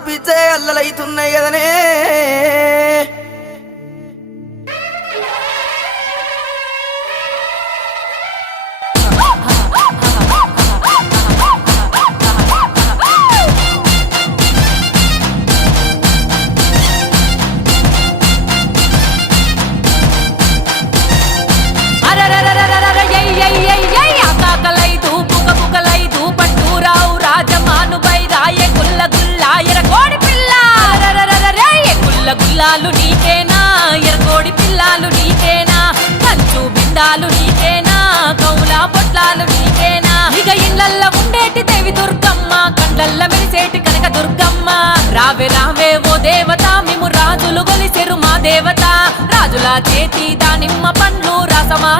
పిచ్చే అల్లలైతున్నాయి కదనే గుల్లాలు నీకేనా ఎరకోడి పిల్లాలు నీకేనా కంచు బిందాలు నీకేనా కౌలా పొట్లాలు నీకేనా ఇక ఇళ్ళల్ల ఉండేటి దేవి దుర్గమ్మ కండల్ల మెరిసేటి కనక దుర్గమ్మ రావే రావే ఓ దేవత మేము రాజులు గొలిసెరు మా దేవత రాజుల చేతి దానిమ్మ పండ్లు రసమా